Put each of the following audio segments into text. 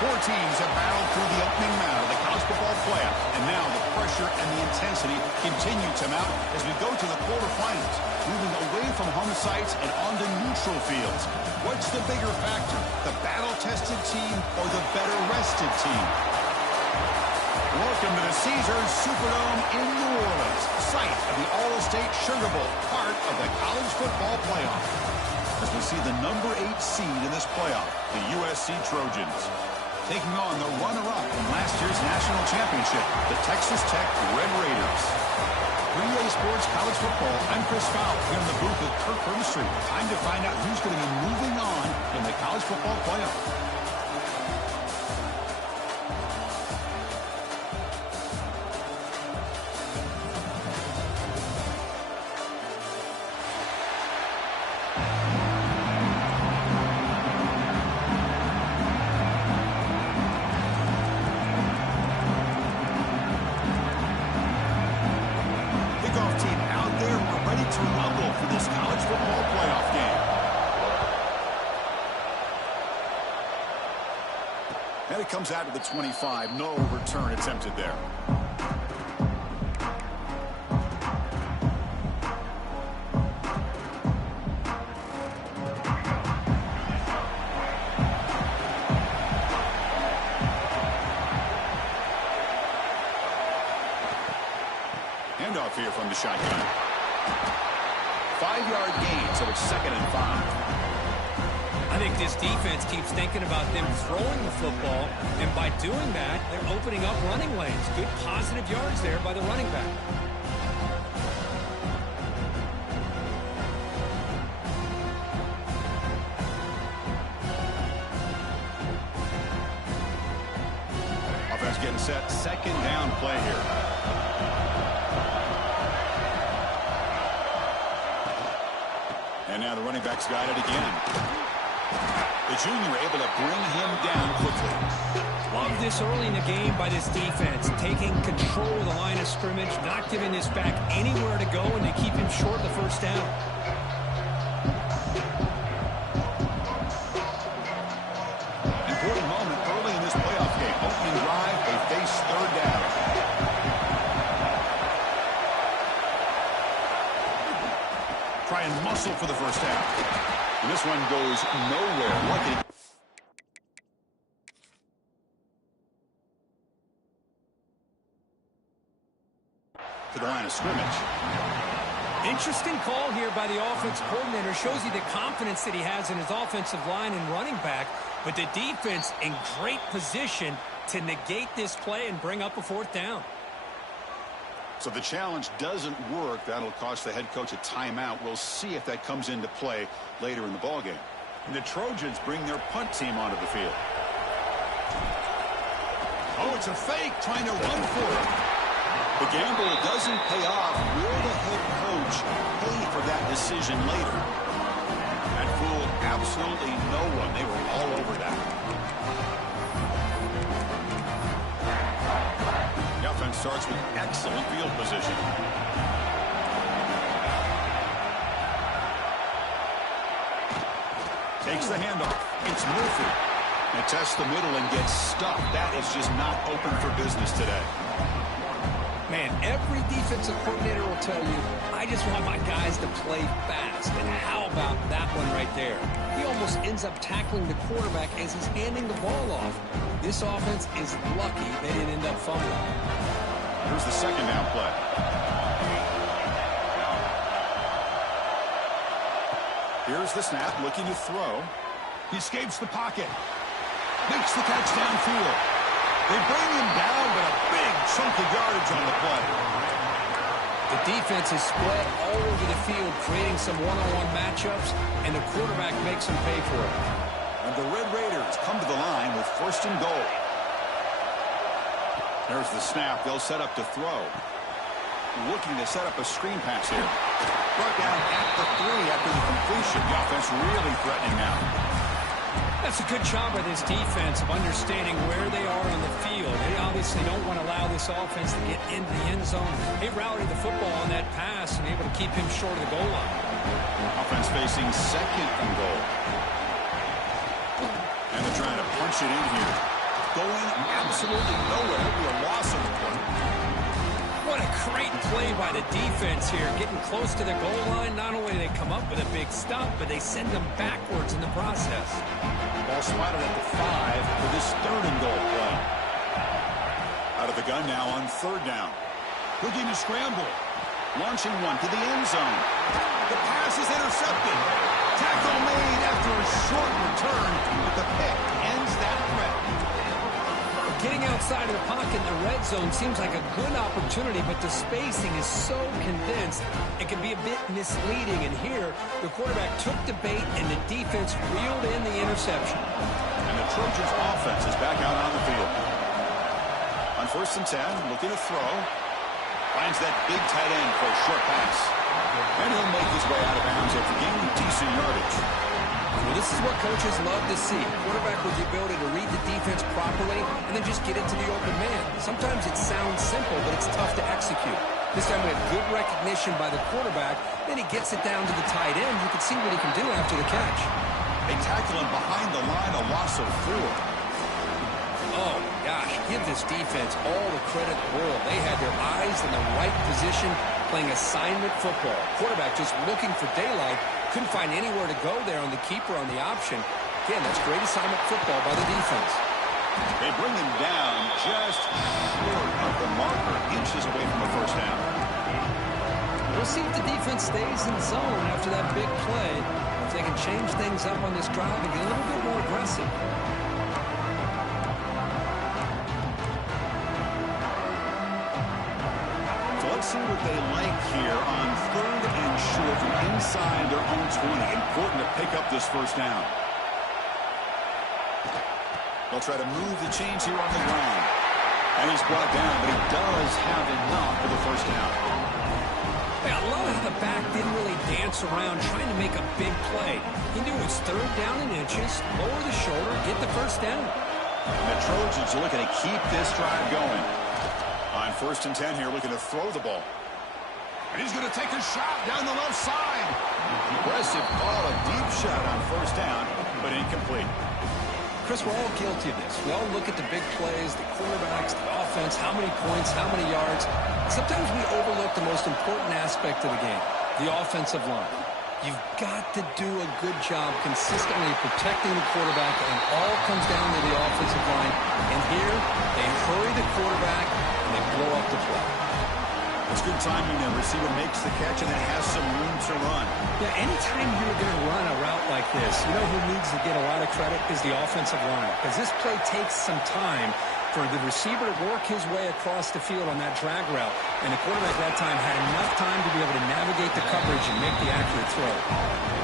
Four teams have battled through the opening round of the college football playoff, and now the pressure and the intensity continue to mount as we go to the quarterfinals, moving away from home sites and onto neutral fields. What's the bigger factor, the battle-tested team or the better-rested team? Welcome to the Caesars Superdome in New Orleans, site of the All-State Sugar Bowl, part of the college football playoff. As we see the number 8 seed in this playoff, the USC Trojans, taking on the runner-up from last year's national championship, the Texas Tech Red Raiders. 3A Sports College Football, I'm Chris Fowler here in the booth with Kirk Street. Time to find out who's going to be moving on in the college football playoff. And it comes out to the 25. No return attempted there. Handoff here from the shotgun. 5-yard gain, so it's 2nd and 5. I think this defense keeps thinking about them throwing the football, and by doing that, they're opening up running lanes. Good positive yards there by the running back. Offense getting set. 2nd down play here. And now the running back's got it again. The junior able to bring him down quickly. Love this early in the game by this defense, taking control of the line of scrimmage, not giving this back anywhere to go, and they keep him short of the first down. Important moment early in this playoff game. Opening drive, they face 3rd down. Try and muscle for the first down. And this one goes nowhere. Lucky. To the line of scrimmage. Interesting call here by the offense coordinator. Shows you the confidence that he has in his offensive line and running back. But the defense in great position to negate this play and bring up a 4th down. So the challenge doesn't work. That'll cost the head coach a timeout. We'll see if that comes into play later in the ballgame. And the Trojans bring their punt team onto the field. Oh, it's a fake, trying to run for it. The gamble doesn't pay off. Will the head coach pay for that decision later? That fooled absolutely no one. They were all over that. Offense starts with excellent field position. Takes the handoff. It's Murphy. And tests the middle and gets stuck. That is just not open for business today. Man, every defensive coordinator will tell you, I just want my guys to play fast. And how about that one right there? He almost ends up tackling the quarterback as he's handing the ball off. This offense is lucky they didn't end up fumbling. Here's the 2nd down play. Here's the snap, looking to throw. He escapes the pocket. Makes the catch downfield. They bring him down, but a big chunk of yardage on the play. The defense is spread all over the field, creating some one-on-one matchups, and the quarterback makes them pay for it. And the Red Raiders come to the line with 1st and goal. There's the snap. They'll set up to throw. Looking to set up a screen pass here. Brought down at the 3 after the completion. The offense really threatening now. That's a good job by this defense of understanding where they are on the field. They obviously don't want to allow this offense to get into the end zone. They routed the football on that pass and able to keep him short of the goal line. Offense facing 2nd and goal. And they're trying to punch it in here. going absolutely nowhere. It'll be a loss of the play. What a great play by the defense here. Getting close to the goal line, not only do they come up with a big stop, but they send them backwards in the process. Ball spotted at the 5 for this 3rd and goal play. Out of the gun now on 3rd down. Looking to scramble. Launching one to the end zone. The pass is intercepted. Tackle made after a short return, but the pick ends that threat. Getting outside of the pocket in the red zone seems like a good opportunity, but the spacing is so condensed, it can be a bit misleading. And here, the quarterback took the bait, and the defense reeled in the interception. And the Trojans' offense is back out on the field. On 1st and 10, looking to throw. Finds that big tight end for a short pass. And he'll make his way out of bounds after gaining decent yardage. Well, this is what coaches love to see. Quarterback with the ability to read the defense properly and then just get it to the open man. Sometimes it sounds simple, but it's tough to execute. This time we have good recognition by the quarterback. Then he gets it down to the tight end. You can see what he can do after the catch. They tackle him behind the line, a loss of 4. Oh, gosh, give this defense all the credit in the world. They had their eyes in the right position, playing assignment football. Quarterback just looking for daylight. Couldn't find anywhere to go there on the keeper on the option. Again, that's great assignment football by the defense. They bring him down just short of the marker, inches away from the 1st down. We'll see if the defense stays in zone after that big play. If they can change things up on this drive and get a little bit more aggressive. Let's see what they like here on 3rd and short from inside their own 20. Important to pick up this 1st down. They'll try to move the chains here on the ground. And he's brought down, but he does have enough for the 1st down. Hey, I love how the back didn't really dance around trying to make a big play. He knew it's 3rd down in inches, lower the shoulder, get the 1st down. And the Trojans are looking to keep this drive going. On 1st and 10 here, looking to throw the ball. And he's going to take a shot down the left side. Impressive call, a deep shot on 1st down, but incomplete. Chris, we're all guilty of this. We all look at the big plays, the quarterbacks, the offense, how many points, how many yards. Sometimes we overlook the most important aspect of the game, the offensive line. You've got to do a good job consistently protecting the quarterback, and it all comes down to the offensive line. And here, they hurry the quarterback, and they blow up the play. It's good timing. The receiver makes the catch, and it has some room to run. Yeah, anytime you're going to run a route like this, you know who needs to get a lot of credit is the offensive line. Because this play takes some time for the receiver to work his way across the field on that drag route. And the quarterback that time had enough time to be able to navigate the coverage and make the accurate throw.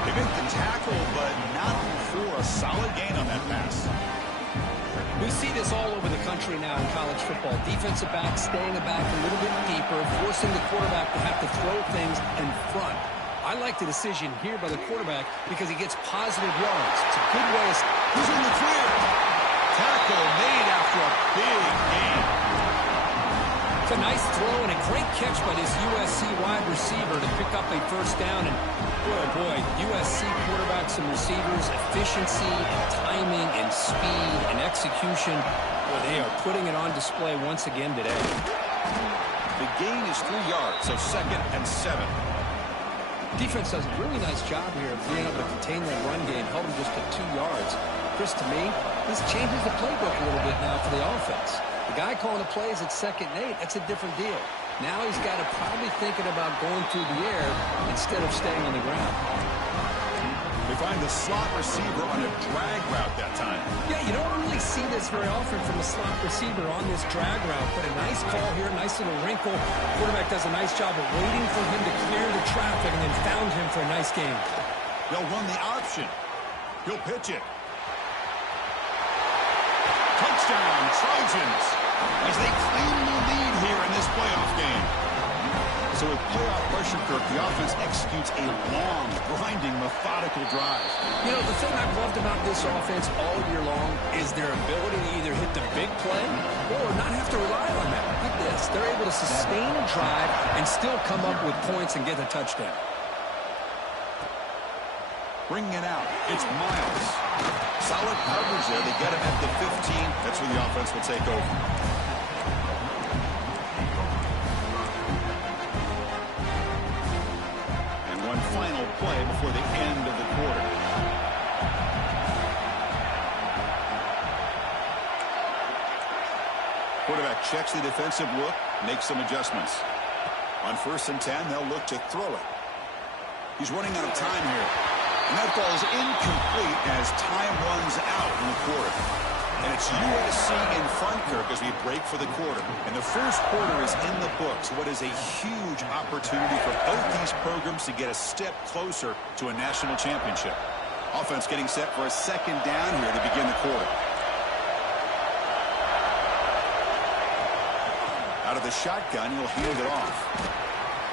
They make the tackle, but not before a solid gain on that pass. We see this all over the country now in college football. Defensive backs staying back a little bit deeper, forcing the quarterback to have to throw things in front. I like the decision here by the quarterback because he gets positive yards. It's a good way of... He's in the clear. Tackle made after a big gain. It's a nice throw and a great catch by this USC wide receiver to pick up a 1st down. And boy, USC quarterbacks and receivers, efficiency and timing and speed and execution, boy, they are putting it on display once again today. The gain is 3 yards, so 2nd and 7. Defense does a really nice job here of being able to contain that run game, held them just to 2 yards. Chris, to me, this changes the playbook a little bit now for the offense. The guy calling the plays at 2nd and 8, that's a different deal. Now he's got to probably thinking about going through the air instead of staying on the ground. They find the slot receiver on a drag route that time. Yeah, you don't really see this very often from a slot receiver on this drag route, but a nice call here, nice little wrinkle. Quarterback does a nice job of waiting for him to clear the traffic and then found him for a nice game. They'll run the option. He'll pitch it. Touchdown, Trojans, as they claim the lead here in this playoff game. So with playoff pressure, Kirk, the offense executes a long, grinding, methodical drive. You know, the thing I've loved about this offense all year long is their ability to either hit the big play or not have to rely on that. Look at this. They're able to sustain a drive and still come up with points and get a touchdown. Bringing it out, it's Miles. Solid coverage there. They get him at the 15. That's where the offense will take over. And one final play before the end of the quarter. Quarterback checks the defensive look, makes some adjustments. On 1st and 10, they'll look to throw it. He's running out of time here. And that ball is incomplete as time runs out in the quarter. And it's USC in front, Kirk, as we break for the quarter. And the first quarter is in the books. What is a huge opportunity for both these programs to get a step closer to a national championship. Offense getting set for a 2nd down here to begin the quarter. Out of the shotgun, he'll hand it off.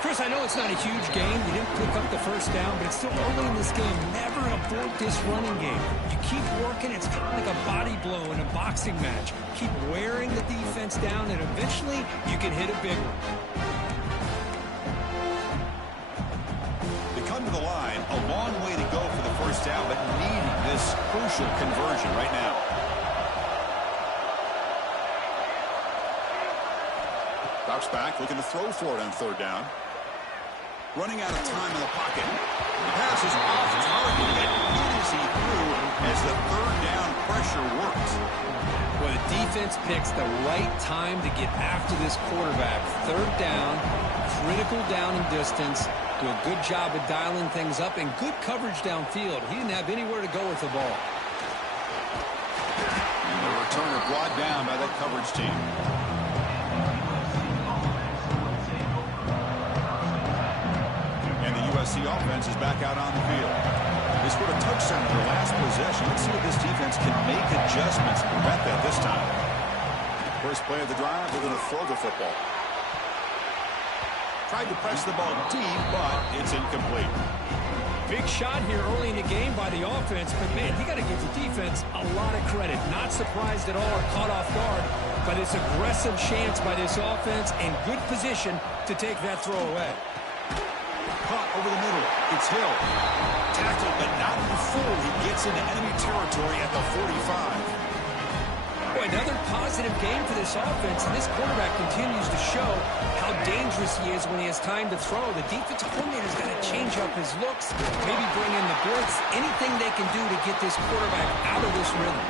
Chris, I know it's not a huge game. You didn't pick up the 1st down, but it's still early in this game. Never abort this running game. You keep working. It's kind of like a body blow in a boxing match. Keep wearing the defense down, and eventually you can hit a big one. They come to the line. A long way to go for the 1st down, but needing this crucial conversion right now. Drops back, looking to throw for it on 3rd down. Running out of time in the pocket. The pass is off target. He got hit as he threw as the 3rd down pressure works. Well, the defense picks the right time to get after this quarterback. 3rd down, critical down and distance. Do a good job of dialing things up and good coverage downfield. He didn't have anywhere to go with the ball. And the returner brought down by that coverage team. USC offense is back out on the field. They scored a touchdown in their last possession. Let's see if this defense can make adjustments to prevent that this time. First play of the drive, they're going to throw the football. Tried to press the ball deep, but it's incomplete. Big shot here early in the game by the offense, but man, you got to give the defense a lot of credit. Not surprised at all or caught off guard, but it's aggressive chance by this offense and good position to take that throw away. Caught over the middle. It's Hill. Tackled, but not before he gets into enemy territory at the 45. Boy, another positive game for this offense, and this quarterback continues to show how dangerous he is when he has time to throw. The defensive coordinator's got to change up his looks, maybe bring in the blitz, anything they can do to get this quarterback out of this rhythm.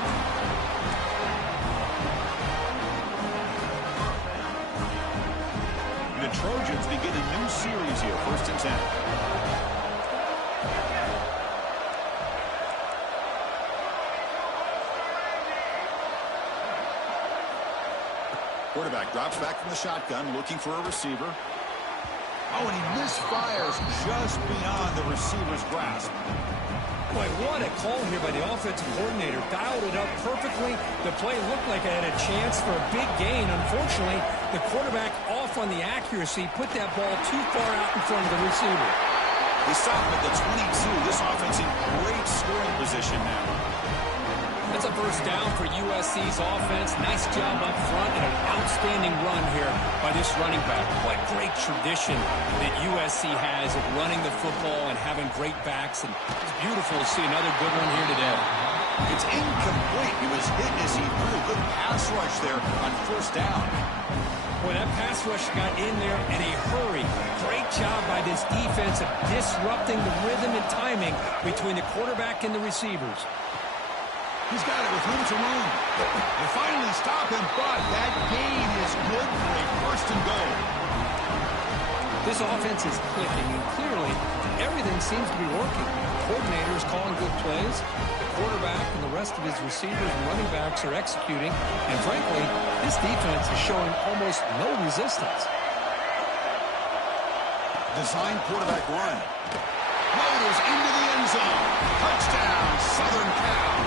The Trojans begin a new series here, 1st and 10. Quarterback drops back from the shotgun, looking for a receiver. Oh, and he misfires just beyond the receiver's grasp. Boy, what a call here by the offensive coordinator. Dialed it up perfectly. The play looked like it had a chance for a big gain. Unfortunately, the quarterback off on the accuracy, put that ball too far out in front of the receiver. They stop at the 22. This offense in great scoring position now. That's a 1st down for USC's offense. Nice job up front and an outstanding run here by this running back. What great tradition that USC has of running the football and having great backs. And it's beautiful to see another good one here today. It's incomplete. He was hit as he threw. Good pass rush there on 1st down. Boy, that pass rush got in there in a hurry. Great job by this defense of disrupting the rhythm and timing between the quarterback and the receivers. He's got it with room to run. They finally stop him, but that gain is good for a 1st and goal. This offense is clicking, and clearly everything seems to be working. The coordinator is calling good plays. The quarterback and the rest of his receivers and running backs are executing. And frankly, this defense is showing almost no resistance. Design quarterback run. Motors into the end zone. Touchdown, Southern Cal.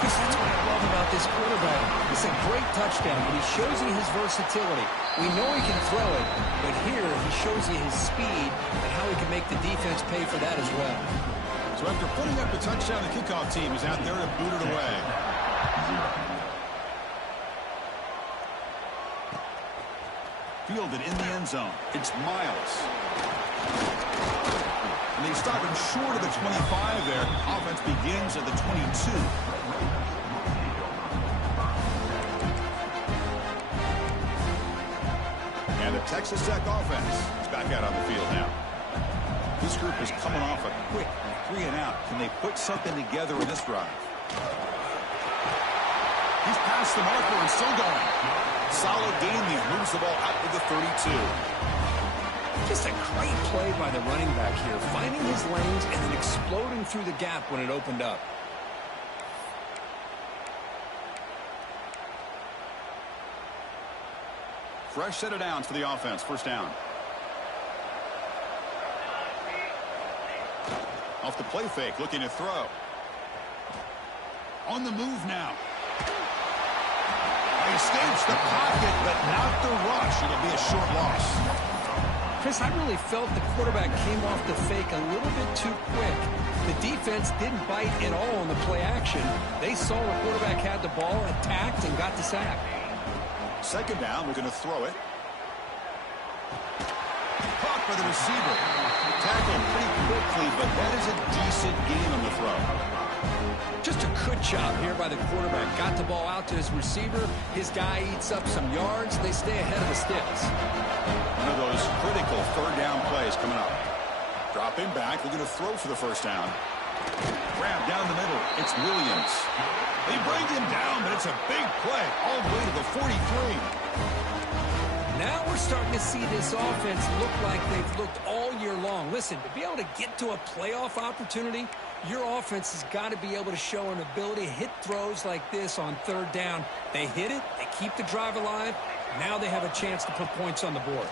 Because that's what I love about this quarterback. It's a great touchdown, but he shows you his versatility. We know he can throw it, but here he shows you his speed and how he can make the defense pay for that as well. So after putting up the touchdown, the kickoff team is out there to boot it away. Fielded in the end zone. It's Miles. And they stop him short of the 25 there. Offense begins at the 22. And the Texas Tech offense is back out on the field now. This group is coming off a quick 3-and-out. Can they put something together in this drive? He's past the marker and still going. Solid gain there. Moves the ball out to the 32. Just a great play by the running back here, finding his lanes and then exploding through the gap when it opened up. Fresh set of downs for the offense. First down. Off the play fake, looking to throw. On the move now. He escapes the pocket, but not the rush. It'll be a short loss. Chris, I really felt the quarterback came off the fake a little bit too quick. The defense didn't bite at all on the play action. They saw the quarterback had the ball, attacked, and got the sack. Second down, we're going to throw it. Caught by the receiver. Tackled pretty quickly, but that is a decent gain on the throw. Just a good job here by the quarterback. Got the ball out to his receiver. His guy eats up some yards. They stay ahead of the sticks. One of those critical third down plays coming up. Drop him back. We're going to throw for the first down. Grab down the middle. It's Williams. They bring him down, but it's a big play all the way to the 43. Now we're starting to see this offense look like they've looked all year long. Listen, to be able to get to a playoff opportunity, your offense has got to be able to show an ability to hit throws like this on third down. They hit it. They keep the drive alive. Now they have a chance to put points on the board.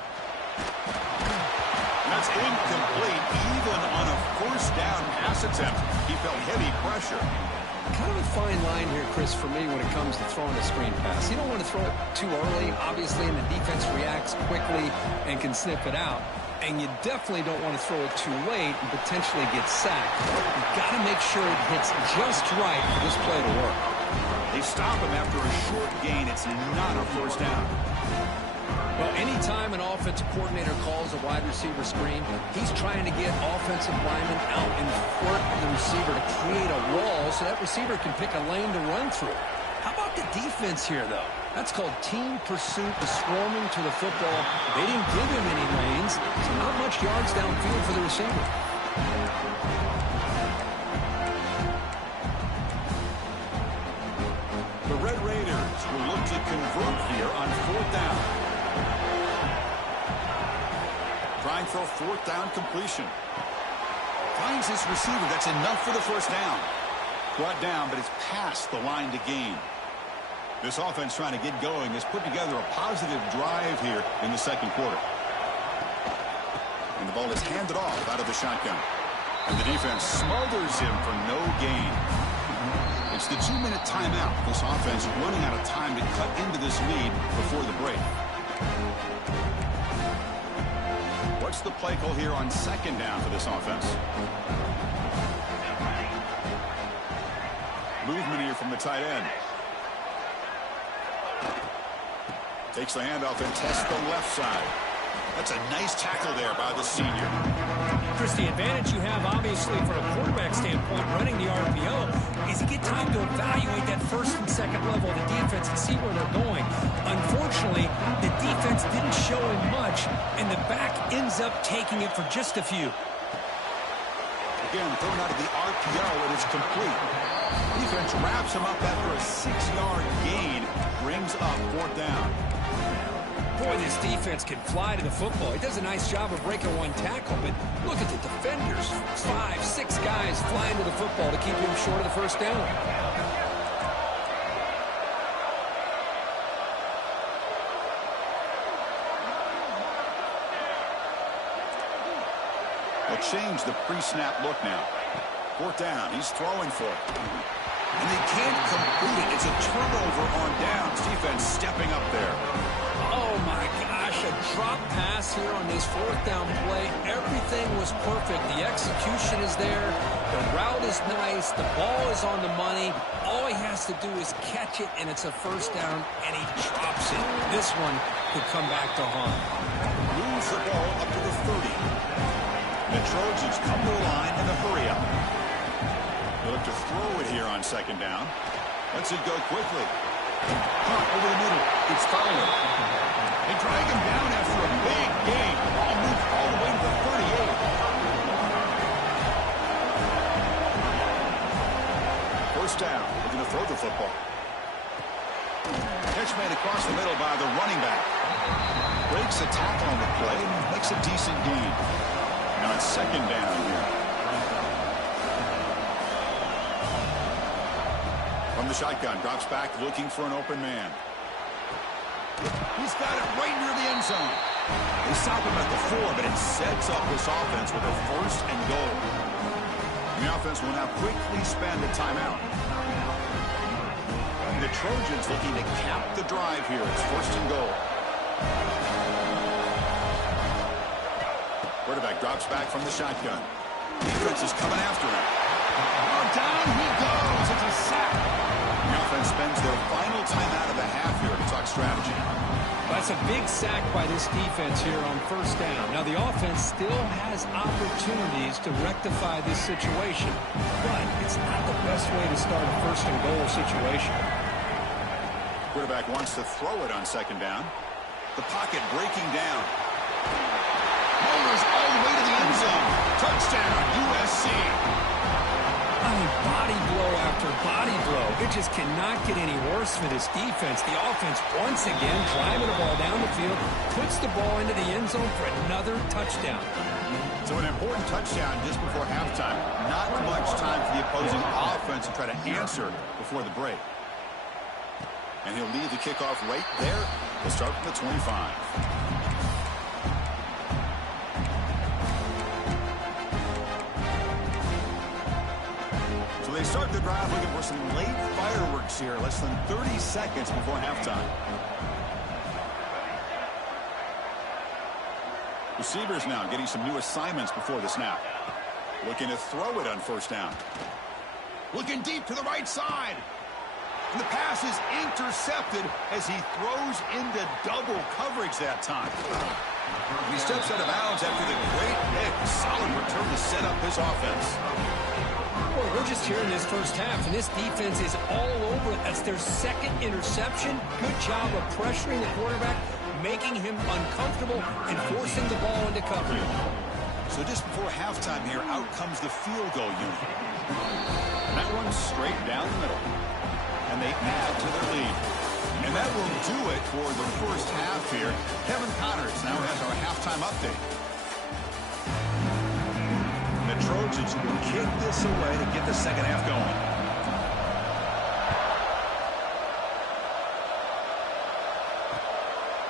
That's incomplete. Even on a first down pass attempt, he felt heavy pressure. Kind of a fine line here, Chris, for me when it comes to throwing a screen pass. You don't want to throw it too early, obviously, and the defense reacts quickly and can sniff it out. And you definitely don't want to throw it too late and potentially get sacked. You've got to make sure it hits just right for this play to work. They stop him after a short gain. It's not a first down. Well, anytime an offensive coordinator calls a wide receiver screen, he's trying to get offensive linemen out in front of the receiver to create a wall so that receiver can pick a lane to run through. How about the defense here, though? That's called team pursuit, the swarming to the football. They didn't give him any lanes, so not much yards downfield for the receiver. The Red Raiders will look to convert here on fourth down. Trying for a fourth down completion. Finds his receiver. That's enough for the first down. Brought down, but it's past the line to gain. This offense trying to get going has put together a positive drive here in the second quarter. And the ball is handed off out of the shotgun. And the defense smothers him for no gain. It's the 2-minute timeout. This offense running out of time to cut into this lead before the break. What's the play call here on second down for this offense? Movement here from the tight end. Takes the handoff and tests the left side. That's a nice tackle there by the senior. Chris, the advantage you have, obviously, from a quarterback standpoint, running the RPO, is you get time to evaluate that first and second level of the defense and see where they're going. Unfortunately, the defense didn't show him much, and the back ends up taking it for just a few. Again, thrown out of the RPO, and it's complete. Defense wraps him up after a 6-yard gain, brings up fourth down. Boy, this defense can fly to the football. He does a nice job of breaking one tackle, but look at the defenders. 5, 6 guys flying to the football to keep him short of the first down. They'll change the pre-snap look now. Fourth down. He's throwing for it. And they can't complete it. It's a turnover on downs. Defense stepping up there. Oh, my gosh, a drop pass here on this fourth down play. Everything was perfect. The execution is there. The route is nice. The ball is on the money. All he has to do is catch it, and it's a first down, and he drops it. This one could come back to haunt. Moves the ball up to the 30. The Trojans come to the line in a hurry up. They look to throw it here on second down. Lets it go quickly. Caught over the middle. It's Fowler. They drag him down after a big gain. Ball moved all the way to the 38. First down. Looking to throw the football. Catch made across the middle by the running back. Breaks a tackle on the play and makes a decent gain. Now it's second down here. From the shotgun, drops back looking for an open man. He's got it right near the end zone. They stop him at the 4, but it sets up this offense with a first and goal. And the offense will now quickly spend a timeout. And the Trojans looking to cap the drive here. It's first and goal. Quarterback drops back from the shotgun. Defense is coming after him. Oh, down he goes. It's a sack. The offense spends their final timeout of the half here to talk strategy. That's a big sack by this defense here on first down. Now, the offense still has opportunities to rectify this situation, but it's not the best way to start a first and goal situation. Quarterback wants to throw it on second down. The pocket breaking down. Motors all the way to the end zone. Touchdown, USC. I mean, body blow after body blow. It just cannot get any worse for this defense. The offense, once again, driving the ball down the field, puts the ball into the end zone for another touchdown. So an important touchdown just before halftime. Not much time for the opposing offense to try to answer before the break. And he'll leave the kickoff right there. He'll start from the 25. They start the drive looking for some late fireworks here. Less than 30 seconds before halftime. Receivers now getting some new assignments before the snap. Looking to throw it on first down. Looking deep to the right side. And the pass is intercepted as he throws into double coverage that time. He steps out of bounds after the great pick. Solid return to set up his offense. Well, we're just here in this first half, and this defense is all over it. That's their second interception. Good job of pressuring the quarterback, making him uncomfortable, and forcing the ball into coverage. So just before halftime here, out comes the field goal unit. And that runs straight down the middle. And they add to their lead. And that will do it for the first half here. Kevin Connors now has our halftime update. The Trojans will kick this away to get the second half going.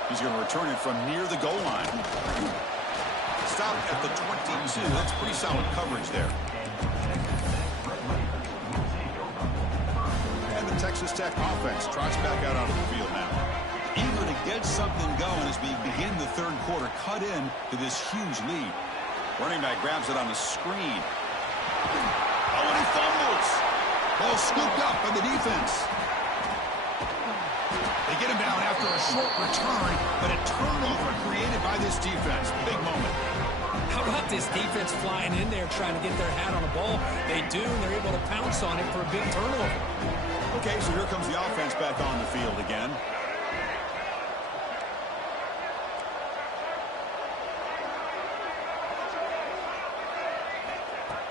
He's going to return it from near the goal line. Stop at the 22. That's pretty solid coverage there. And the Texas Tech offense trots back out onto the field now. Eager to get something going as we begin the third quarter. Cut in to this huge lead. Running back grabs it on the screen. Oh, and he fumbles. Ball scooped up by the defense. They get him down after a short return, but a turnover created by this defense. Big moment. How about this defense flying in there trying to get their hat on the ball? They do, and they're able to pounce on it for a big turnover. Okay, so here comes the offense back on the field again.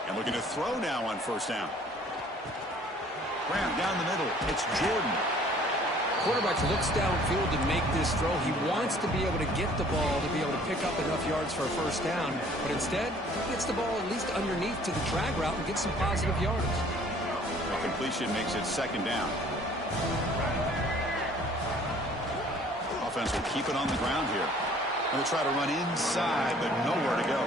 And looking to throw now on first down. Graham down the middle. It's Jordan. Quarterback looks downfield to make this throw. He wants to be able to get the ball to be able to pick up enough yards for a first down. But instead, he gets the ball at least underneath to the drag route and gets some positive yards. A completion makes it second down. Offense will keep it on the ground here. Going to try to run inside, but nowhere to go.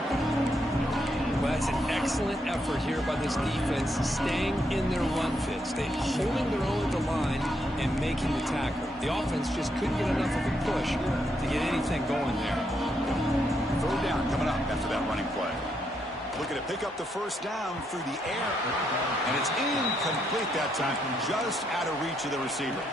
Well, that's an excellent effort here by this defense, staying in their run fits. They're holding their own at the line and making the tackle. The offense just couldn't get enough of a push to get anything going there. Third down coming up after that running play. Looking to pick up the first down through the air. And it's incomplete that time, just out of reach of the receiver.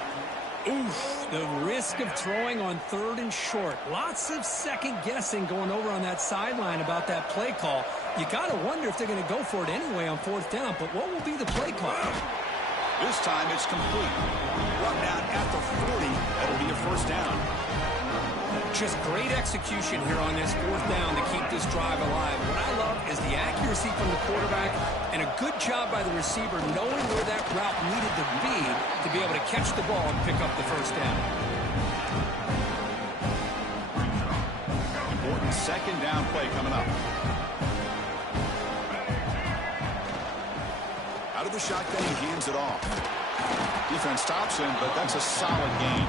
Oof, the risk of throwing on 3rd and short. Lots of second guessing going over on that sideline about that play call. You got to wonder if they're going to go for it anyway on 4th down, but what will be the play call? This time it's complete. Brought down at the 40. That'll be a 1st down. Just great execution here on this 4th down to keep this drive alive. What I love is the accuracy from the quarterback and a good job by the receiver knowing where that route needed to be able to catch the ball and pick up the 1st down. Important 2nd down play coming up. Out of the shotgun, he hands it off. Defense stops him, but that's a solid gain.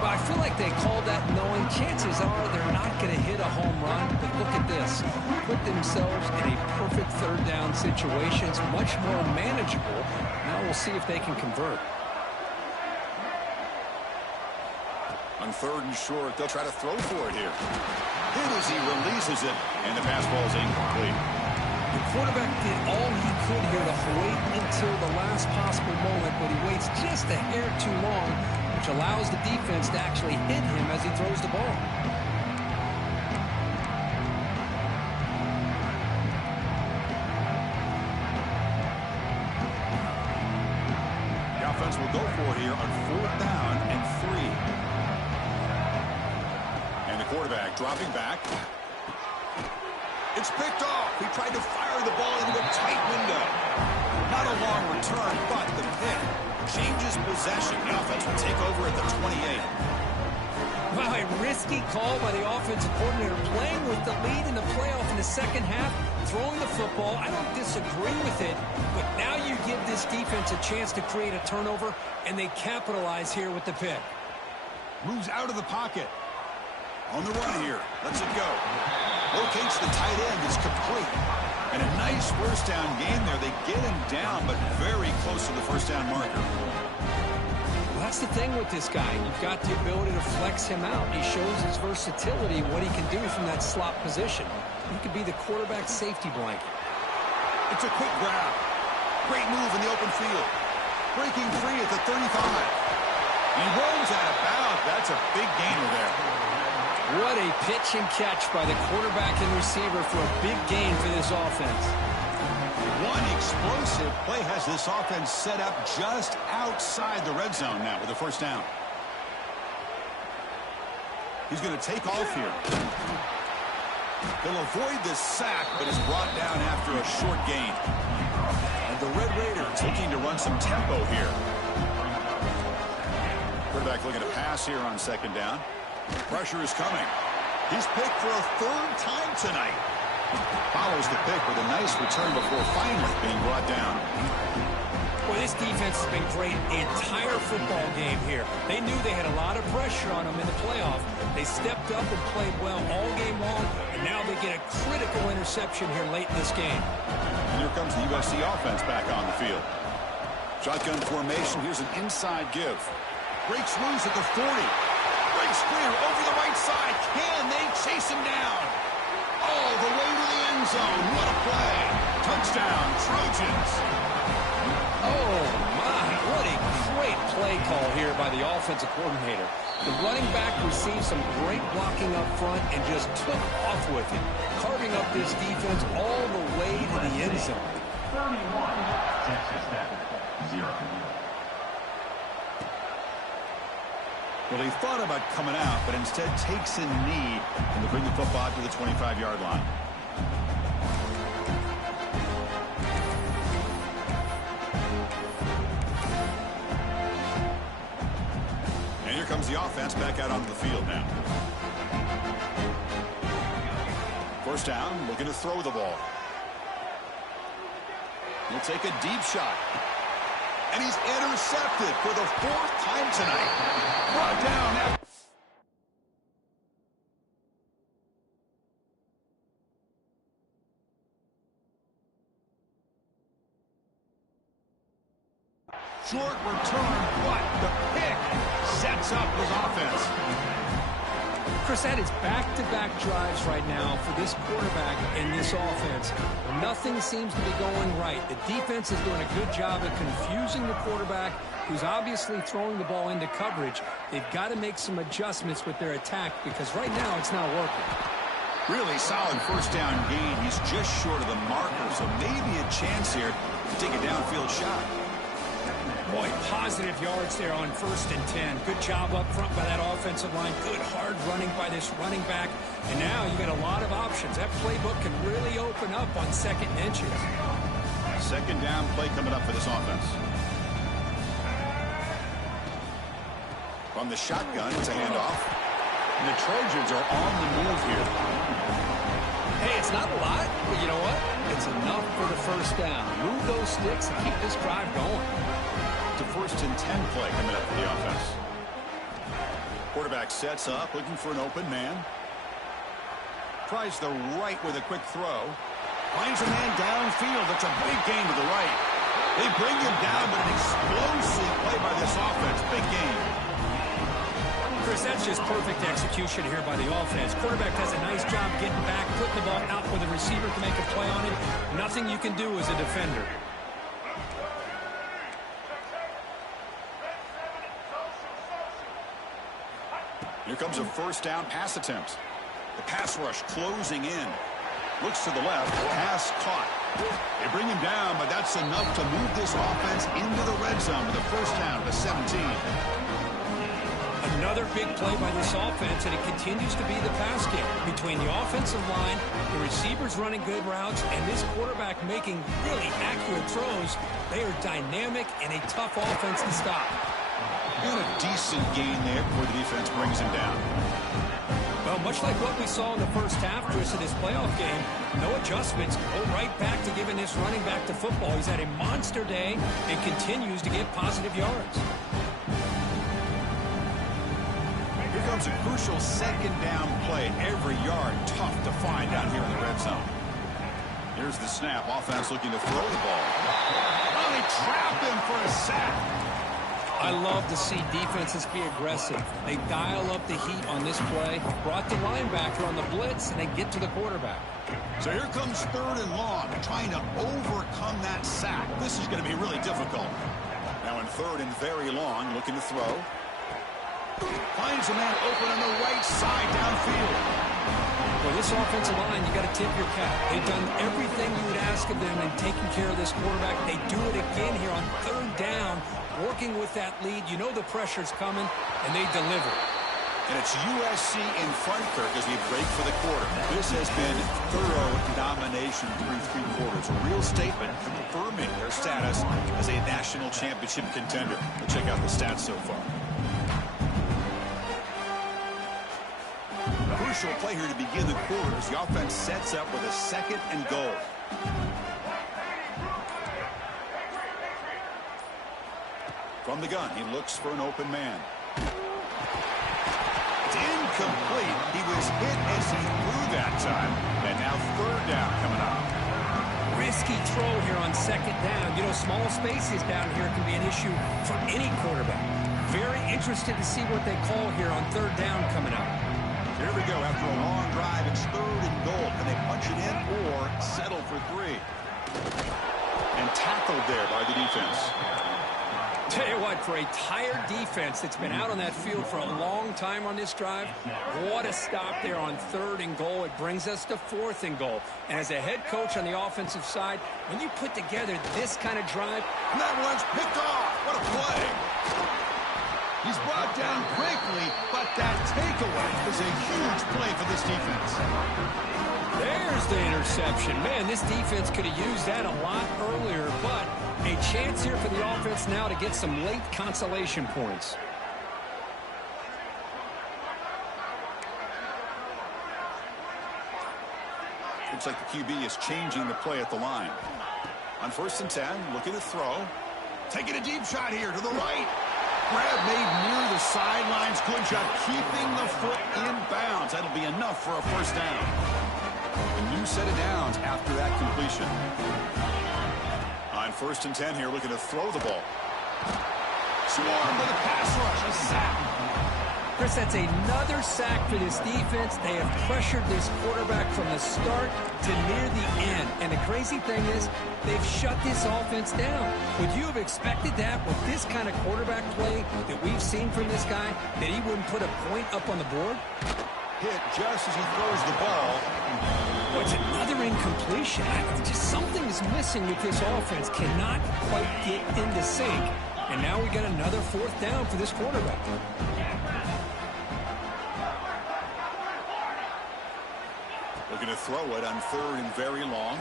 Well, I feel like they called that knowing chances are they're not going to hit a home run. But look at this. Put themselves in a perfect 3rd down situation. It's much more manageable. Now we'll see if they can convert. On 3rd and short, they'll try to throw for it here. Hit as he releases it, and the pass ball is incomplete. The quarterback did all he could here to wait until the last possible moment, but he waits just a hair too long, which allows the defense to actually hit him as he throws the ball. The offense will go for it here on 4th down and 3. And the quarterback dropping back. It's picked off. He tried to fire the ball into a tight window. Not a long return, but the pick changes possession. The offense will take over at the 28. Wow, a risky call by the offensive coordinator, playing with the lead in the playoff in the 2nd half, throwing the football. I don't disagree with it, but now you give this defense a chance to create a turnover, and they capitalize here with the pick. Moves out of the pocket. On the run here. Lets it go. Locates the tight end. It's complete. And a nice 1st down gain there. They get him down, but very close to the 1st down marker. Well, that's the thing with this guy. You've got the ability to flex him out. He shows his versatility, what he can do from that slot position. He could be the quarterback's safety blanket. It's a quick grab. Great move in the open field. Breaking free at the 35. He rolls out of bounds. That's a big gainer there. What a pitch and catch by the quarterback and receiver for a big gain for this offense. One explosive play has this offense set up just outside the red zone now with a 1st down. He's going to take off here. He'll avoid the sack, but is brought down after a short gain. And the Red Raiders looking to run some tempo here. Quarterback looking to pass here on 2nd down. Pressure is coming. He's picked for a 3rd time tonight. Follows the pick with a nice return before finally being brought down. Boy, this defense has been great the entire football game here. They knew they had a lot of pressure on them in the playoff. They stepped up and played well all game long, and now they get a critical interception here late in this game. And here comes the USC offense back on the field. Shotgun formation. Here's an inside give. Breaks loose at the 40. Breaks clear over the right side. Can they chase him down? All the way to the end zone. What a play. Touchdown, Trojans. Oh, my. What a great play call here by the offensive coordinator. The running back received some great blocking up front and just took off with it, carving up this defense all the way to the end zone. 31, Texas Tech, 0. Well, he thought about coming out, but instead takes a knee and to bring the football to the 25-yard line. And here comes the offense back out onto the field now. 1st down, looking to throw the ball. He'll take a deep shot. And he's intercepted for the 4th time tonight. Brought down after. Short return, but the pick sets up his offense. Chris, that is back-to-back drives right now for this quarterback and this offense. Nothing seems to be going right. The defense is doing a good job of confusing the quarterback, who's obviously throwing the ball into coverage. They've got to make some adjustments with their attack because right now it's not working. Really solid first down gain. He's just short of the marker, so maybe a chance here to take a downfield shot. Boy, positive yards there on 1st and 10. Good job up front by that offensive line. Good hard running by this running back. And now you got a lot of options. That playbook can really open up on 2nd and inches. Second down play coming up for this offense. From the shotgun, it's a handoff. And the Trojans are on the move here. Hey, it's not a lot, but you know what? It's enough for the first down. Move those sticks and keep this drive going. To 1st and 10 play coming up for the offense. Quarterback sets up, looking for an open man. Tries the right with a quick throw. Finds a man downfield. That's a big gain to the right. They bring him down, but an explosive play by this offense. Big gain. Chris, that's just perfect execution here by the offense. Quarterback does a nice job getting back, putting the ball out where the receiver can make a play on it. Nothing you can do as a defender. Here comes a first down pass attempt. The pass rush closing in. Looks to the left. Pass caught. They bring him down, but that's enough to move this offense into the red zone with a first down to 17. Another big play by this offense, and it continues to be the pass game. Between the offensive line, the receivers running good routes, and this quarterback making really accurate throws, they are dynamic and a tough offense to stop. And a decent gain there before the defense brings him down. Well, much like what we saw in the first half, Chris, of this playoff game, no adjustments. Go right back to giving this running back to football. He's had a monster day and continues to get positive yards. Here comes a crucial second down play. Every yard tough to find down here in the red zone. Here's the snap. Offense looking to throw the ball. Oh, they trap him for a sack. I love to see defenses be aggressive. They dial up the heat on this play, brought the linebacker on the blitz, and they get to the quarterback. So here comes 3rd and long, trying to overcome that sack. This is going to be really difficult. Now in 3rd and very long, looking to throw. Finds a man open on the right side downfield. Well, this offensive line, you got to tip your cap. They've done everything you would ask of them in taking care of this quarterback. They do it again here on 3rd down, working with that lead. You know the pressure's coming, and they deliver. And it's USC in front, Kirk, as we break for the quarter. This has been thorough domination through 3 quarters. A real statement confirming their status as a national championship contender. Let's check out the stats so far. Crucial play here to begin the quarter as the offense sets up with a 2nd and goal. From the gun, he looks for an open man. It's incomplete. He was hit as he threw that time. And now 3rd down coming up. Risky throw here on 2nd down. You know, small spaces down here can be an issue for any quarterback. Very interested to see what they call here on 3rd down coming up. Here we go. After a long drive, it's 3rd and goal. Can they punch it in or settle for 3? And tackled there by the defense. Tell you what, for a tired defense that's been out on that field for a long time on this drive, what a stop there on 3rd and goal. It brings us to 4th and goal. And as a head coach on the offensive side, when you put together this kind of drive, and that one's picked off. What a play. He's brought down quickly, but that takeaway is a huge play for this defense. There's the interception. Man, this defense could have used that a lot earlier, but a chance here for the offense now to get some late consolation points. Looks like the QB is changing the play at the line. On 1st and 10, looking to throw. Taking a deep shot here to the right. Grab made near the sidelines. Good job keeping the foot in bounds. That'll be enough for a first down. A new set of downs after that completion. On 1st and 10 here, looking to throw the ball. Swarm with a pass rush. A sack. Chris, that's another sack for this defense. They have pressured this quarterback from the start to near the end. And the crazy thing is, they've shut this offense down. Would you have expected that with this kind of quarterback play that we've seen from this guy, that he wouldn't put a point up on the board? Hit just as he throws the ball. Oh, it's another incompletion. Just something is missing with this offense. Cannot quite get into sync. And now we got another fourth down for this quarterback. Looking to throw it on 3rd and very long.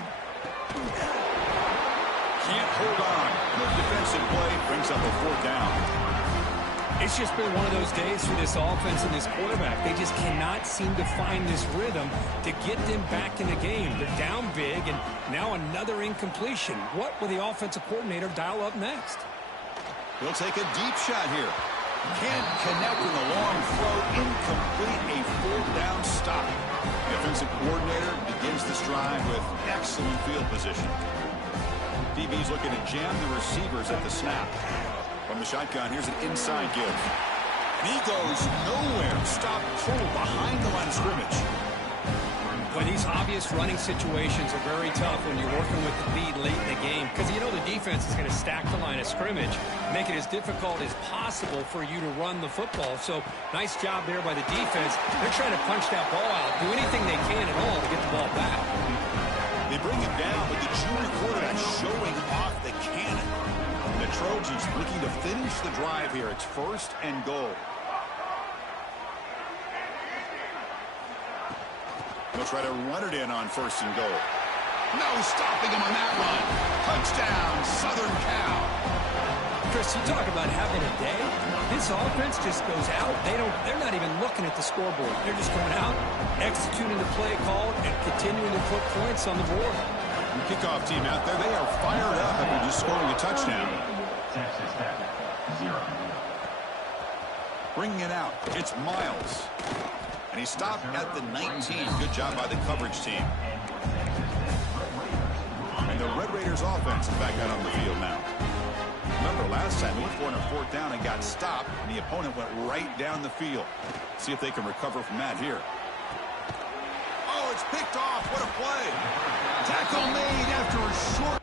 Can't hold on. The defensive play brings up a 4th down. It's just been one of those days for this offense and this quarterback. They just cannot seem to find this rhythm to get them back in the game. They're down big, and now another incompletion. What will the offensive coordinator dial up next? He'll take a deep shot here. Can't connect with a long throw. Incomplete. A 4th down stop. The offensive coordinator begins this drive with excellent field position. DB's looking to jam the receivers at the snap. From the shotgun, here's an inside give. And he goes nowhere. Stop pulled behind the line of scrimmage. Well, these obvious running situations are very tough when you're working with the lead late in the game, because you know the defense is going to stack the line of scrimmage, make it as difficult as possible for you to run the football. So nice job there by the defense. They're trying to punch that ball out, do anything they can at all to get the ball back. They bring him down with the junior quarterback showing off the cannon. And the Trojans looking to finish the drive here. It's 1st and goal. They'll try to run it in on 1st and goal. No stopping him on that run. Touchdown, Southern Cal. Chris, you talk about having a day. This offense just goes out. They're not even looking at the scoreboard. They're just going out, executing the play call, and continuing to put points on the board. The kickoff team out there, they are fired up after just scoring a touchdown. Texas Tech, 0. Bringing it out, it's Miles. And he stopped at the 19. Good job by the coverage team. And the Red Raiders offense is back out on the field now. Remember, last time he went for a 4th down and got stopped, and the opponent went right down the field. See if they can recover from that here. Oh, it's picked off. What a play. Tackle made after a short